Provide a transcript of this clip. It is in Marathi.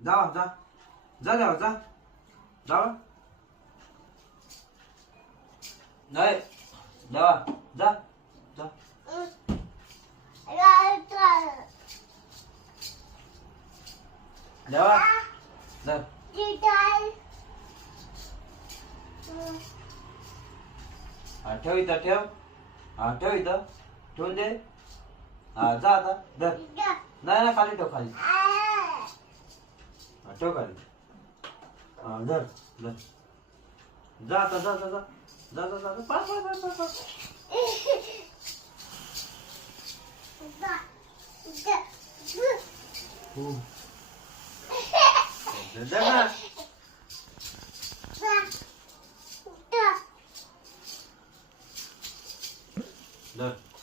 जा जा जा देवा जा जा नाही देवा जा जा देवा जा हा ठेव इथं ठेव हा ठेव इथं ठेवून दे हा जा आता धर नाही नाही खाली ठेव खाली हा ठेव खाली हा धर धर जा आता जा जा जा जा जा जा पळ पळ पळ पळ जा ना धर